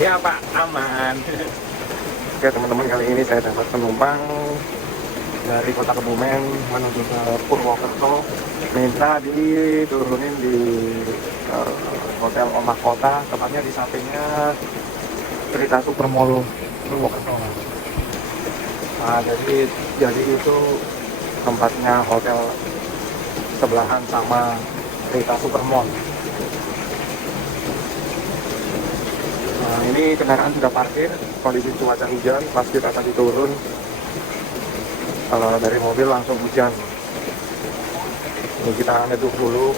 Ya Pak, aman. Oke teman-teman, kali ini saya dapat penumpang dari kota Kebumen menuju ke Purwokerto. Minta diturunin di eh, Hotel Omah Kota, tepatnya di sampingnya Cerita Supermall Purwokerto. Nah, jadi itu tempatnya hotel sebelahan sama Cerita Supermall. Nah, ini kendaraan sudah parkir, kondisi cuaca hujan, pas kita tadi turun dari mobil langsung hujan. Ini kita neduh dulu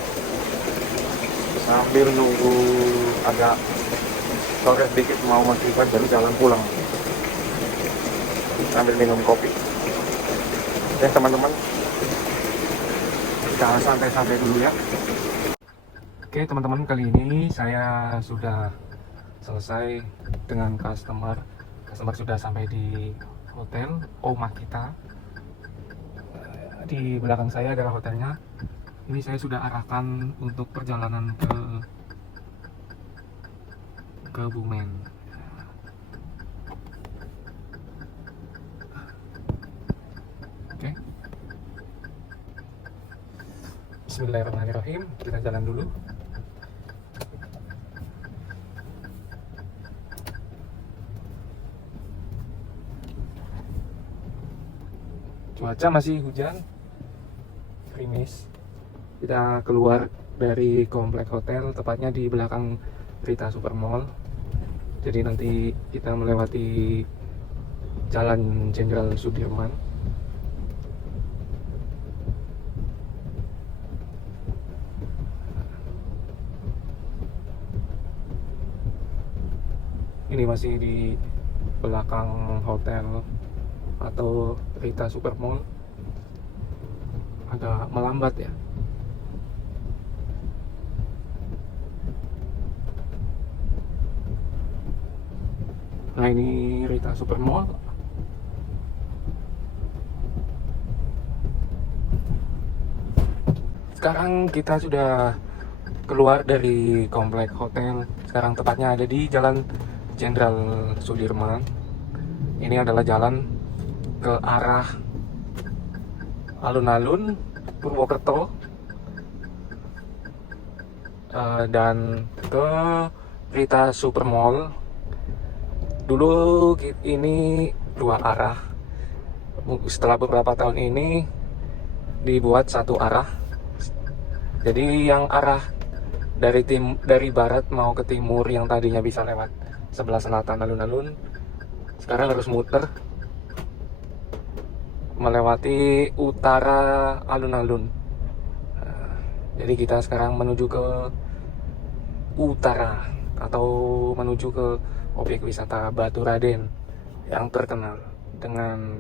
sambil nunggu agak sore sedikit mau magriban baru jalan pulang sambil minum kopi. Oke teman-teman, kita santai-santai dulu ya. Oke teman-teman, kali ini saya sudah selesai dengan customer sudah sampai di hotel Omah Kita. Di belakang saya adalah hotelnya. Ini saya sudah arahkan untuk perjalanan ke Kebumen. Oke, Bismillahirrahmanirrahim, kita jalan dulu. Cuaca masih hujan, gerimis. Kita keluar dari komplek hotel, tepatnya di belakang Cerita Supermall. Jadi nanti kita melewati Jalan Jenderal Sudirman. Ini masih di belakang hotel atau Cerita Supermall. Agak melambat ya. Nah, ini Cerita Supermall. Sekarang kita sudah keluar dari komplek hotel. Sekarang tepatnya ada di Jalan Jenderal Sudirman. Ini adalah jalan ke arah alun-alun Purwokerto dan ke Cerita Supermall. Dulu ini dua arah, setelah beberapa tahun ini dibuat satu arah. Jadi yang arah dari barat mau ke timur yang tadinya bisa lewat sebelah selatan alun-alun, sekarang harus muter melewati utara alun-alun. Jadi kita sekarang menuju ke utara atau menuju ke objek wisata Batu Raden yang terkenal dengan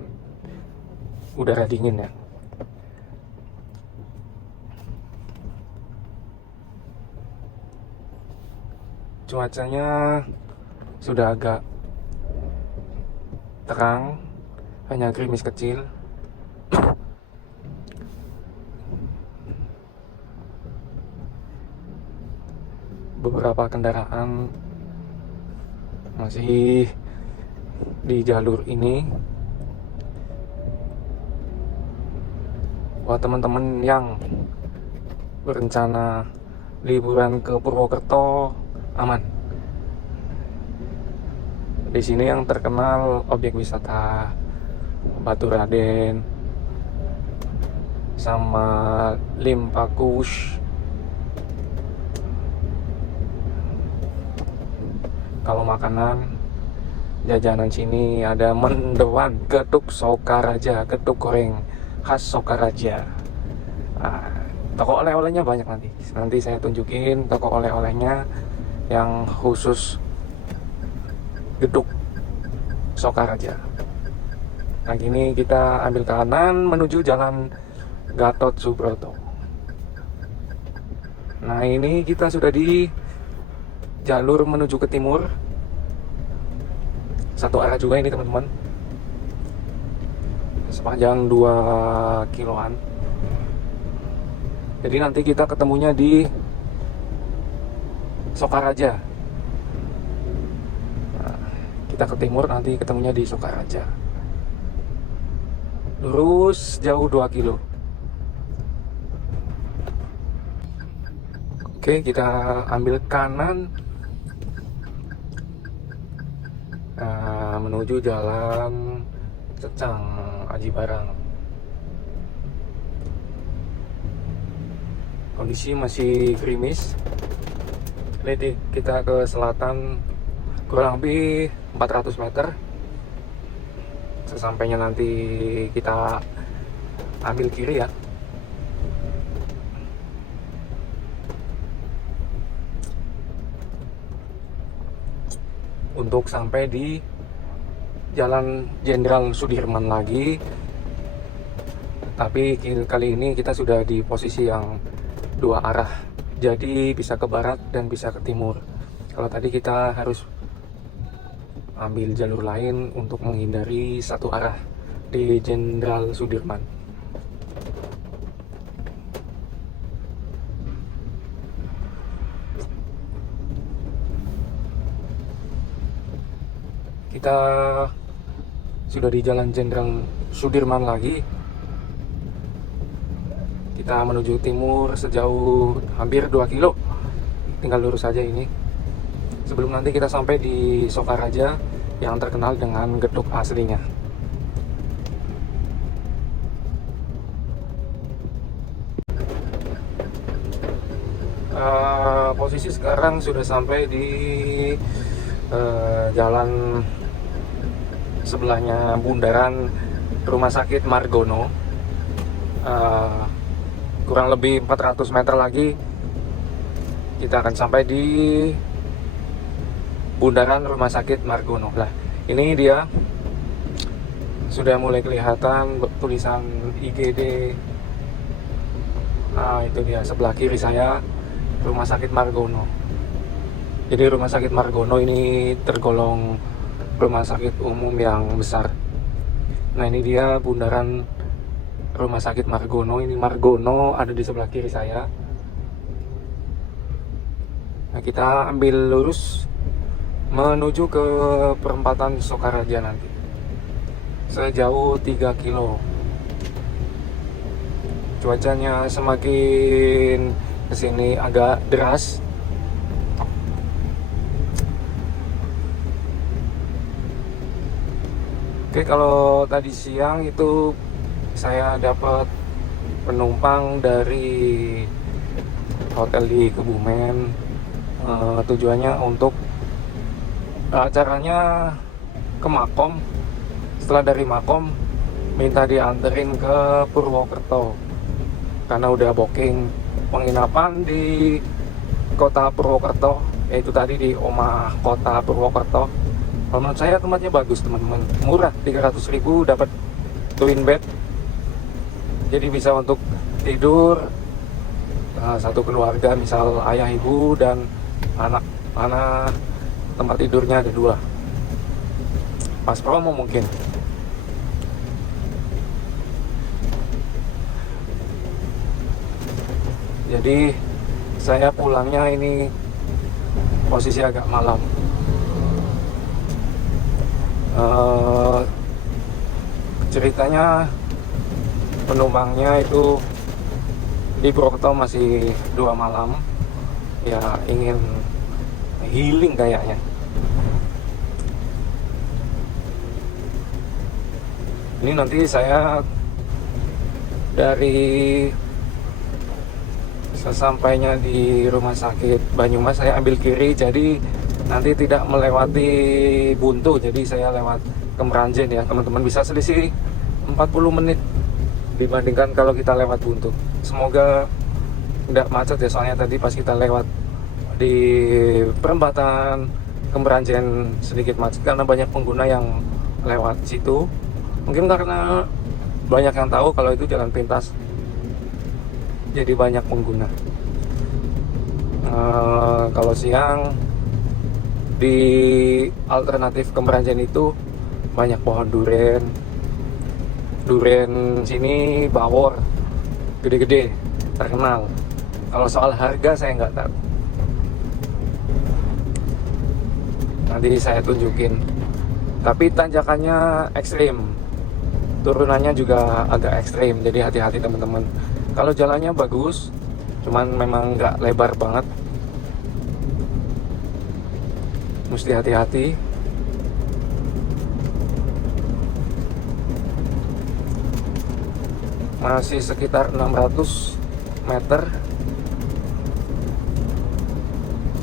udara dingin ya. Cuacanya sudah agak terang, hanya gerimis kecil. Beberapa kendaraan masih di jalur ini. Buat teman-teman yang berencana liburan ke Purwokerto, aman. Di sini yang terkenal objek wisata Batu Raden sama Limpakus. Kalau makanan, jajanan sini ada mendoan, getuk Sokaraja, getuk goreng khas Sokaraja. Nah, toko oleh-olehnya banyak nanti. Nanti saya tunjukin toko oleh-olehnya yang khusus geduk Sokaraja. Nah, gini kita ambil kanan menuju Jalan Gatot Subroto. Nah, ini kita sudah di jalur menuju ke timur. Satu arah juga ini teman-teman. Sepanjang 2 kiloan. Jadi nanti kita ketemunya di Sokaraja. kita ke timur nanti ketemunya di Sokaraja. Lurus jauh 2 kilo. Oke, kita ambil kanan menuju jalan Cecang Aji Barang. Kondisi masih gerimis. Ini kita ke selatan kurang lebih 400 meter. Sesampainya nanti kita ambil kiri ya. Untuk sampai di Jalan Jenderal Sudirman lagi. Tapi kali ini kita sudah di posisi yang 2 arah. Jadi bisa ke barat dan bisa ke timur. Kalau tadi kita harus ambil jalur lain untuk menghindari satu arah di Jenderal Sudirman. Kita sudah di Jalan Jenderal Sudirman lagi. Kita menuju timur sejauh hampir 2 kilo. Tinggal lurus saja ini. Sebelum nanti kita sampai di Sokaraja yang terkenal dengan gedung aslinya. Posisi sekarang sudah sampai di jalan sebelahnya bundaran Rumah Sakit Margono. Kurang lebih 400 meter lagi kita akan sampai di bundaran Rumah Sakit Margono. Lah, ini dia sudah mulai kelihatan tulisan IGD. Nah, itu dia sebelah kiri saya Rumah Sakit Margono. Jadi Rumah Sakit Margono ini tergolong rumah sakit umum yang besar. Nah, ini dia bundaran Rumah Sakit Margono. Ini Margono ada di sebelah kiri saya. Nah, kita ambil lurus menuju ke perempatan Sokaraja nanti. Sejauh 3 kilo. Cuacanya semakin kesini agak deras. Oke, kalau tadi siang itu saya dapat penumpang dari hotel di Kebumen. Tujuannya untuk acaranya ke Makom. Setelah dari Makom minta dianterin ke Purwokerto karena udah booking penginapan di kota Purwokerto, yaitu tadi di Omah Kota Purwokerto. Kalau menurut saya tempatnya bagus teman-teman, murah, 300.000 dapat twin bed. Jadi bisa untuk tidur satu keluarga, misal ayah, ibu, dan anak. Karena tempat tidurnya ada 2. Pas promo mungkin. Jadi saya pulangnya ini posisi agak malam. Ceritanya penumpangnya itu di Purwokerto masih 2 malam, ya ingin healing kayaknya. Ini nanti saya dari sesampainya di rumah sakit Banyumas saya ambil kiri, jadi nanti tidak melewati Buntu, jadi saya lewat ke Meranjen ya teman-teman. Bisa selisih 40 menit dibandingkan kalau kita lewat Buntu. Semoga tidak macet ya, soalnya tadi pas kita lewat di perempatan ke Meranjen sedikit macet karena banyak pengguna yang lewat situ. Mungkin karena banyak yang tahu kalau itu jalan pintas, jadi banyak pengguna. Kalau siang di alternatif ke Meranjen itu banyak pohon duren. Duren sini bawor, gede-gede, terkenal. Kalau soal harga saya nggak tahu. Nanti saya tunjukin tapi tanjakannya ekstrim, turunannya juga agak ekstrim, jadi hati-hati teman-teman. Kalau jalannya bagus, cuman memang nggak lebar banget, mesti hati-hati. Masih sekitar 600 meter.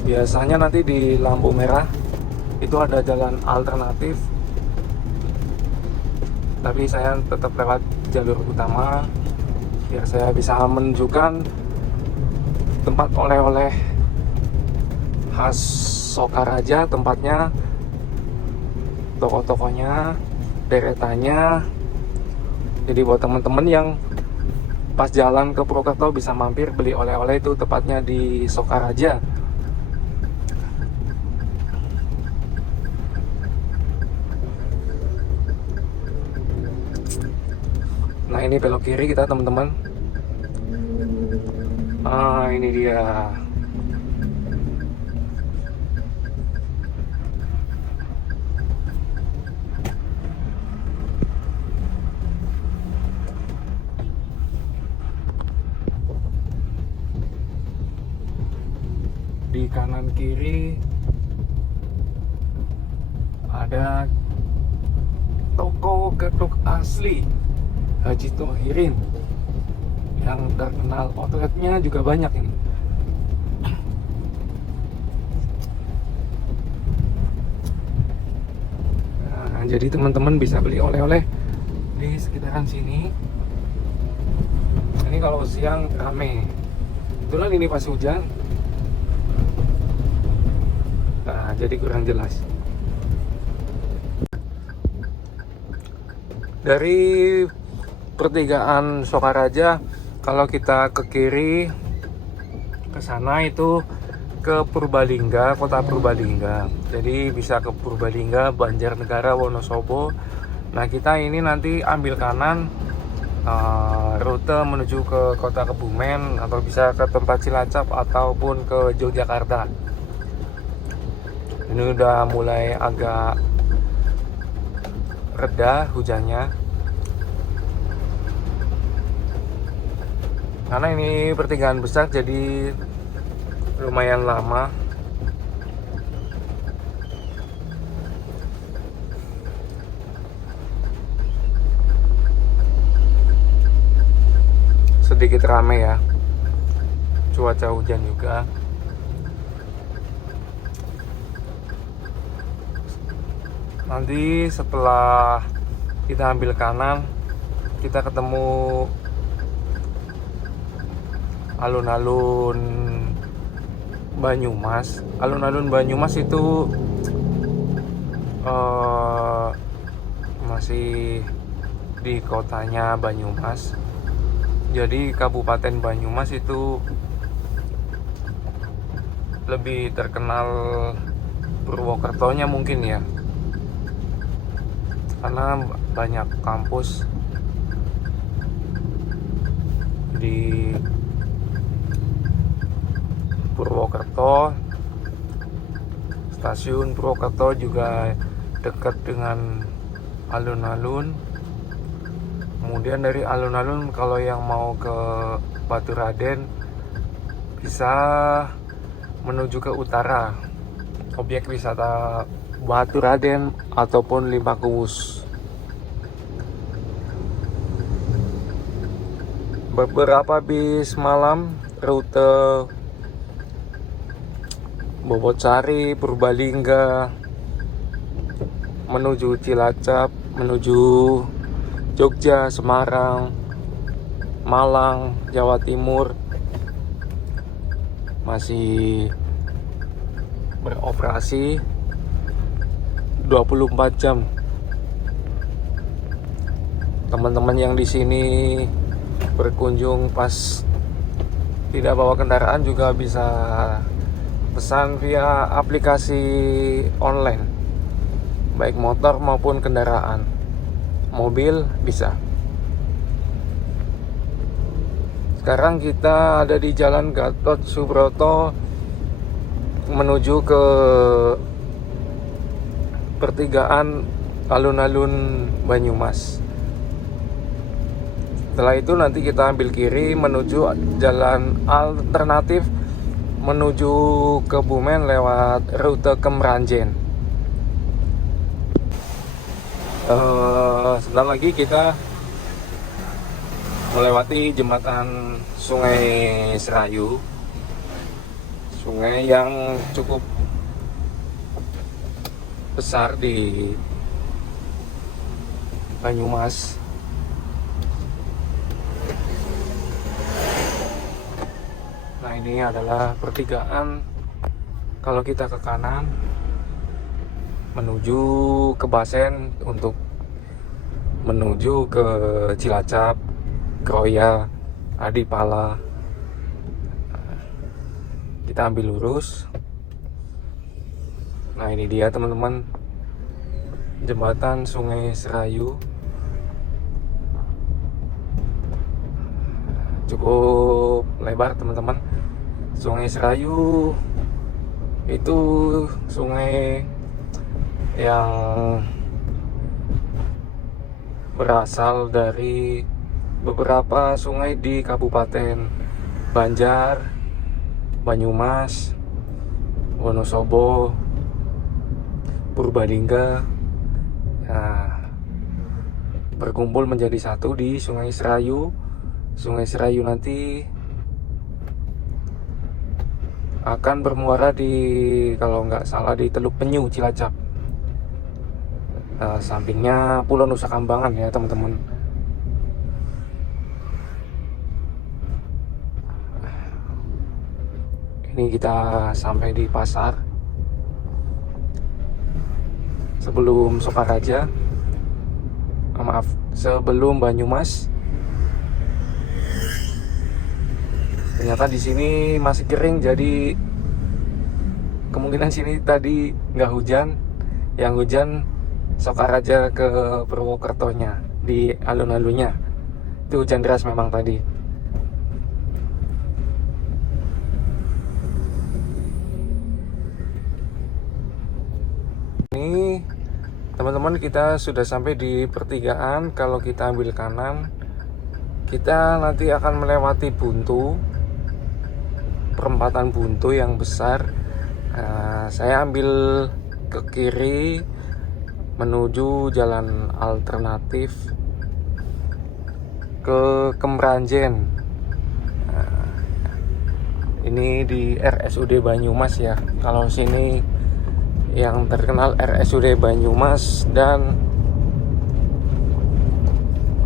Biasanya nanti di lampu merah itu ada jalan alternatif, tapi saya tetap lewat jalur utama biar saya bisa menunjukkan tempat oleh-oleh khas Sokaraja, tempatnya, toko-tokonya, deretannya. Jadi buat teman-teman yang pas jalan ke Purwokerto bisa mampir beli oleh-oleh, itu tepatnya di Sokaraja. Nah, ini belok kiri kita teman-teman. Ini dia. Di kanan kiri ada toko ketuk asli Haji Tohirin yang terkenal, outletnya juga banyak ini. Nah, jadi teman-teman bisa beli oleh-oleh di sekitaran sini. Ini kalau siang rame, kebetulan ini pas hujan, nah jadi kurang jelas. Dari pertigaan Sokaraja, kalau kita ke kiri ke sana itu ke Purbalingga, kota Purbalingga. Jadi bisa ke Purbalingga, Banjarnegara, Wonosobo. Nah, kita ini nanti ambil kanan, rute menuju ke kota Kebumen, atau bisa ke tempat Cilacap ataupun ke Yogyakarta. Ini udah mulai agak reda hujannya, karena ini pertigaan besar jadi lumayan lama. Sedikit rame ya, cuaca hujan juga. Nanti setelah kita ambil kanan, kita ketemu alun-alun Banyumas. Alun-alun Banyumas itu masih di kotanya Banyumas. Jadi Kabupaten Banyumas itu lebih terkenal Purwokertonya mungkin ya, karena banyak kampus di Purwokerto. Stasiun Purwokerto juga dekat dengan alun-alun. Kemudian dari alun-alun kalau yang mau ke Baturaden bisa menuju ke utara, objek wisata Baturaden ataupun Limpakuwus. Beberapa bis malam rute Bobotsari, Purbalingga, menuju Cilacap, menuju Jogja, Semarang, Malang, Jawa Timur masih beroperasi 24 jam. Teman-teman yang di sini berkunjung pas tidak bawa kendaraan juga bisa pesan via aplikasi online, baik motor maupun kendaraan, mobil bisa. Sekarang kita ada di Jalan Gatot Subroto menuju ke pertigaan alun-alun Banyumas. Setelah itu nanti kita ambil kiri menuju jalan alternatif menuju Kebumen lewat rute Kemranjen. Sebentar lagi kita melewati jembatan Sungai Serayu, sungai yang cukup besar di Banyumas. Nah, ini adalah pertigaan. Kalau kita ke kanan menuju ke Basen untuk menuju ke Cilacap, Kroya, Adipala. Kita ambil lurus. Nah, ini dia teman-teman, jembatan Sungai Serayu. Cukup lebar teman-teman. Sungai Serayu itu sungai yang berasal dari beberapa sungai di Kabupaten Banjar, Banyumas, Wonosobo, Purbalingga. Nah, berkumpul menjadi satu di Sungai Serayu. Sungai Serayu nanti akan bermuara di, kalau nggak salah, di Teluk Penyu, Cilacap. Sampingnya Pulau Nusa Kambangan ya teman-teman. Ini kita sampai di pasar sebelum Sokaraja, maaf, sebelum Banyumas. Ternyata di sini masih kering, jadi kemungkinan sini tadi nggak hujan. Yang hujan Sokaraja ke Purwokertonya, di alun-alunnya. Itu hujan deras memang tadi. Ini teman-teman, kita sudah sampai di pertigaan. Kalau kita ambil kanan, kita nanti akan melewati Buntu, perempatan Buntu yang besar. Saya ambil ke kiri menuju jalan alternatif ke Kemranjen. Ini di RSUD Banyumas ya. Kalau sini yang terkenal RSUD Banyumas dan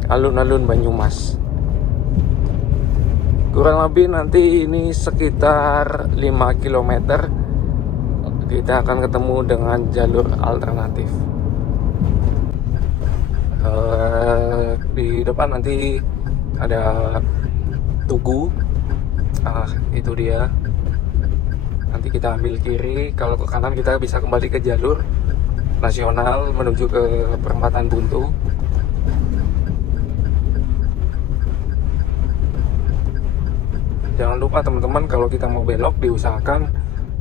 alun-alun Banyumas. Kurang lebih nanti ini sekitar 5 km kita akan ketemu dengan jalur alternatif. Di depan nanti ada Tugu. Itu dia. Nanti kita ambil kiri. Kalau ke kanan kita bisa kembali ke jalur nasional menuju ke perempatan Buntu. Jangan lupa teman-teman, kalau kita mau belok diusahakan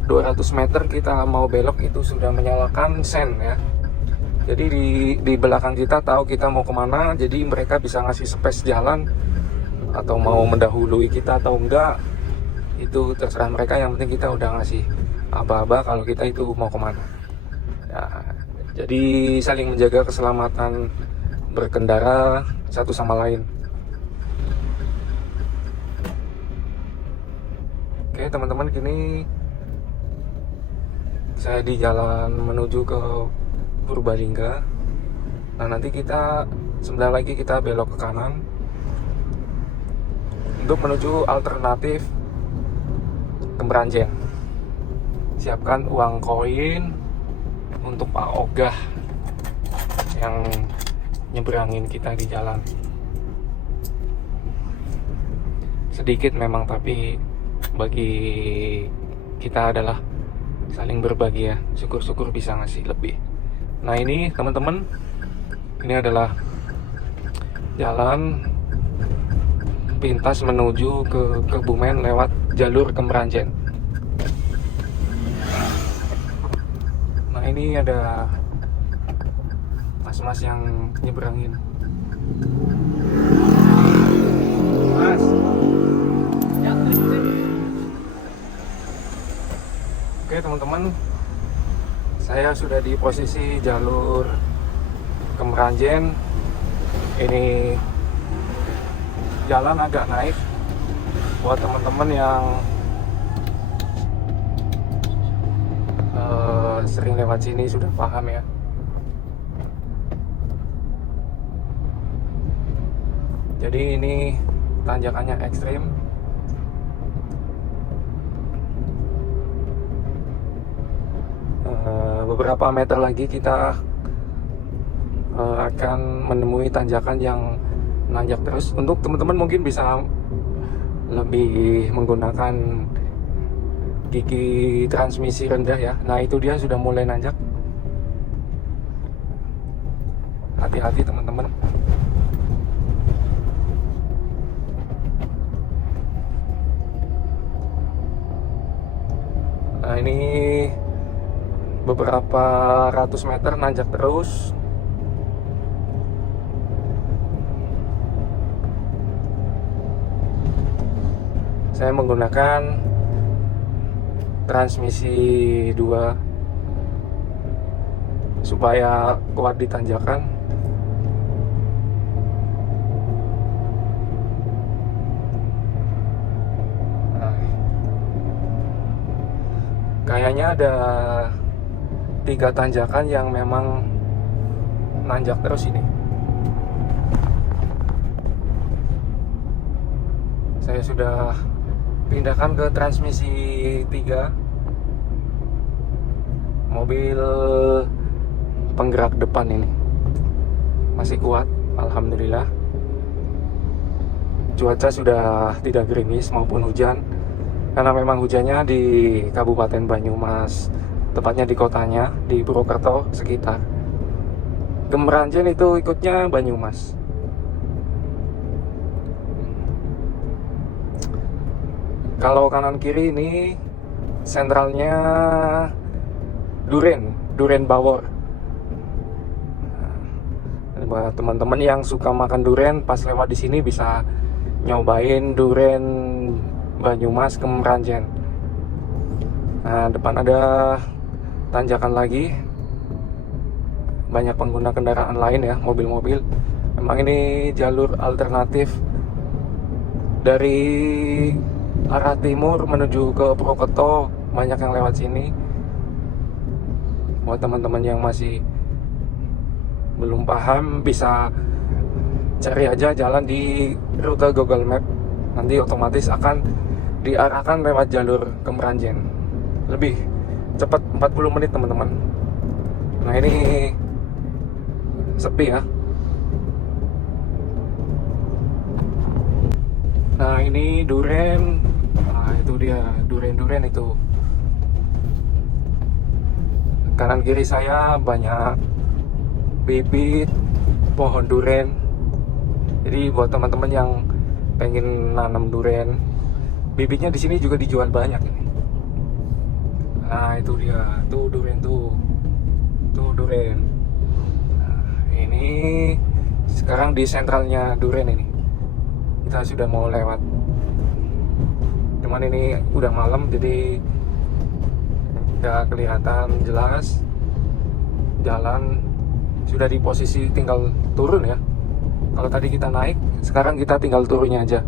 200 meter kita mau belok itu sudah menyalakan sen ya. Jadi di belakang kita tahu kita mau kemana, jadi mereka bisa ngasih space jalan atau mau mendahului kita atau enggak, itu terserah mereka. Yang penting kita udah ngasih aba-aba kalau kita itu mau kemana ya. Jadi saling menjaga keselamatan berkendara satu sama lain. Oke teman-teman, kini saya di jalan menuju ke Purbalingga. Nah, nanti kita sebentar lagi kita belok ke kanan untuk menuju alternatif Kemranjen. Siapkan uang koin untuk Pak Ogah yang nyeberangin kita di jalan. Sedikit memang, tapi bagi kita adalah saling berbagi ya. Syukur-syukur bisa ngasih lebih. Nah, ini teman-teman, ini adalah jalan pintas menuju ke Kebumen lewat jalur Kemranjen. Nah, ini ada mas-mas yang nyeberangin. Mas. Ya, oke teman-teman, saya sudah di posisi jalur Kemeranjen. Ini jalan agak naik. Buat teman-teman yang sering lewat sini sudah paham ya. Jadi ini tanjakannya ekstrim. Beberapa meter lagi kita akan menemui tanjakan yang nanjak terus. Untuk teman-teman mungkin bisa lebih menggunakan gigi transmisi rendah ya. Nah itu dia sudah mulai nanjak. Hati-hati teman-teman. Nah ini beberapa ratus meter nanjak terus. Saya menggunakan transmisi 2 supaya kuat di tanjakan. Kayaknya ada 3 tanjakan yang memang nanjak terus ini. Saya sudah pindahkan ke transmisi 3. Mobil penggerak depan ini masih kuat, alhamdulillah. Cuaca sudah tidak gerimis maupun hujan, karena memang hujannya di Kabupaten Banyumas, tepatnya di kotanya, di Purwokerto sekitar. Kemeranjen itu ikutnya Banyumas. Kalau kanan kiri ini sentralnya Duren Bawor. Buat teman-teman yang suka makan duren, pas lewat di sini bisa nyobain duren Banyumas Kemeranjen. Nah, depan ada tanjakan lagi. Banyak pengguna kendaraan lain ya, mobil-mobil. Memang ini jalur alternatif dari arah timur menuju ke Purwokerto, banyak yang lewat sini. Buat teman-teman yang masih belum paham, bisa cari aja jalan di rute Google Map. Nanti otomatis akan diarahkan lewat jalur Kemeranjen. Lebih cepat 40 menit teman-teman. Nah ini sepi ya. Nah ini duren. Nah itu dia duren itu. Kanan kiri saya banyak bibit pohon duren. Jadi buat teman-teman yang pengen nanam duren, bibitnya di sini juga dijual banyak ini. Nah itu dia, tuh duren tuh duren. Nah, ini sekarang di sentralnya duren ini. Kita sudah mau lewat. Cuman ini udah malam jadi nggak kelihatan jelas. Jalan sudah di posisi tinggal turun ya. Kalau tadi kita naik, sekarang kita tinggal turunnya aja.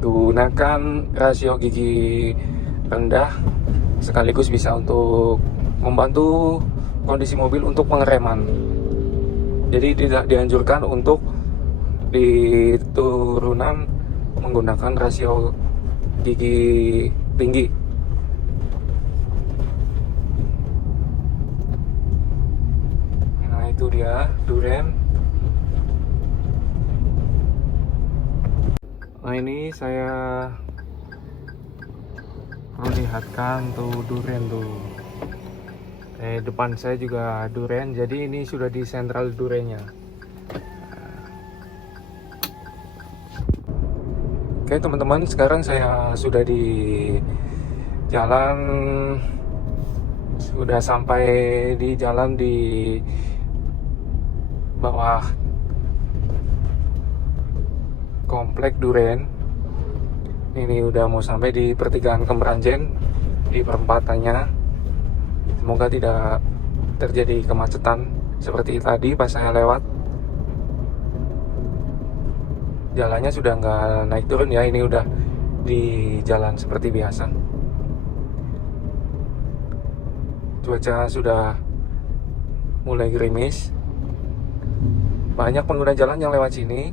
Gunakan rasio gigi rendah, sekaligus bisa untuk membantu kondisi mobil untuk pengereman. Jadi tidak dianjurkan untuk di turunan menggunakan rasio gigi tinggi. Nah itu dia duren. Nah ini saya perlihatkan tuh duren tuh. Depan saya juga duren, jadi ini sudah di sentral durennya. Oke teman-teman, sekarang saya sudah di Jalan sudah sampai di jalan di bawah Komplek Duren. Ini udah mau sampai di pertigaan Kemeranjen, di perempatannya. Semoga tidak terjadi kemacetan seperti tadi pas saya lewat. Jalannya sudah nggak naik turun ya, ini udah di jalan seperti biasa. Cuaca sudah mulai gerimis. Banyak pengguna jalan yang lewat sini.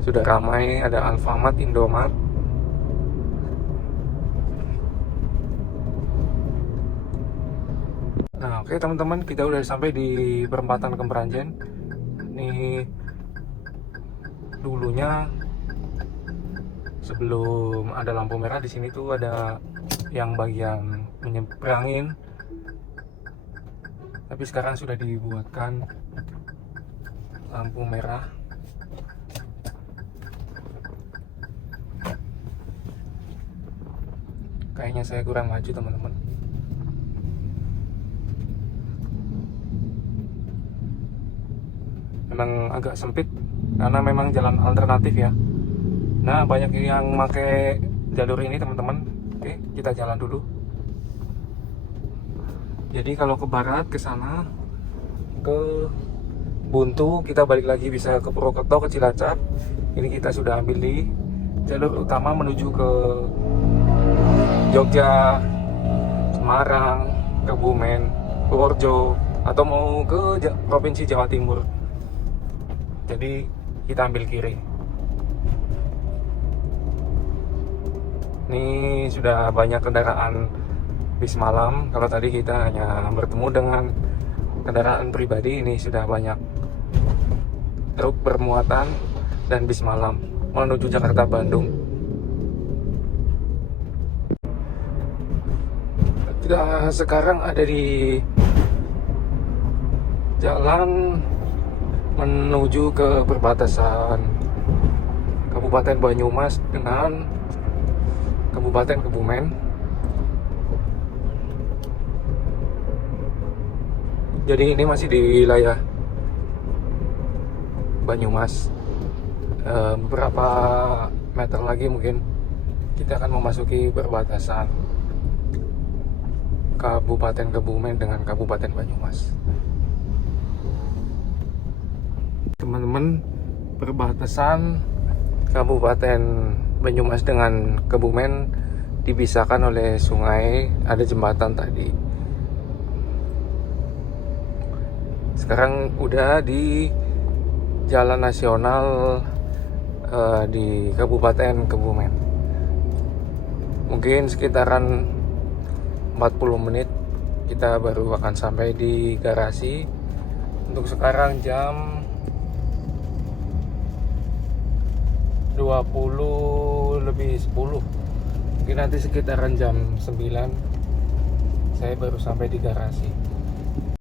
Sudah ramai, ada Alfamart, Indomart. Nah, oke teman-teman, kita udah sampai di perempatan Kemeranjen. Ini dulunya sebelum ada lampu merah di sini tuh ada yang bagian menyeberangin. Tapi sekarang sudah dibuatkan lampu merah. Kayaknya saya kurang maju teman-teman. Memang agak sempit karena memang jalan alternatif ya. Nah, banyak yang pakai jalur ini teman-teman. Oke, kita jalan dulu. Jadi kalau ke barat, ke sana, ke Buntu, kita balik lagi bisa ke Purwokerto, ke Cilacap. Ini kita sudah ambil di jalur utama menuju ke Jogja, Semarang, Kebumen, Purworejo, atau mau ke Provinsi Jawa Timur. Jadi kita ambil kiri. Ini sudah banyak kendaraan bis malam. Kalau tadi kita hanya bertemu dengan kendaraan pribadi, ini sudah banyak truk bermuatan dan bis malam menuju Jakarta Bandung. Kita sekarang ada di jalan menuju ke perbatasan Kabupaten Banyumas dengan Kabupaten Kebumen. Jadi ini masih di wilayah Banyumas. Beberapa meter lagi mungkin kita akan memasuki perbatasan Kabupaten Kebumen dengan Kabupaten Banyumas. Teman-teman, perbatasan Kabupaten Banyumas dengan Kebumen dipisahkan oleh sungai, ada jembatan tadi. Sekarang udah di jalan nasional di Kabupaten Kebumen. Mungkin sekitaran 40 menit kita baru akan sampai di garasi. Untuk sekarang jam 20:10. Mungkin nanti sekitaran jam 9 saya baru sampai di garasi.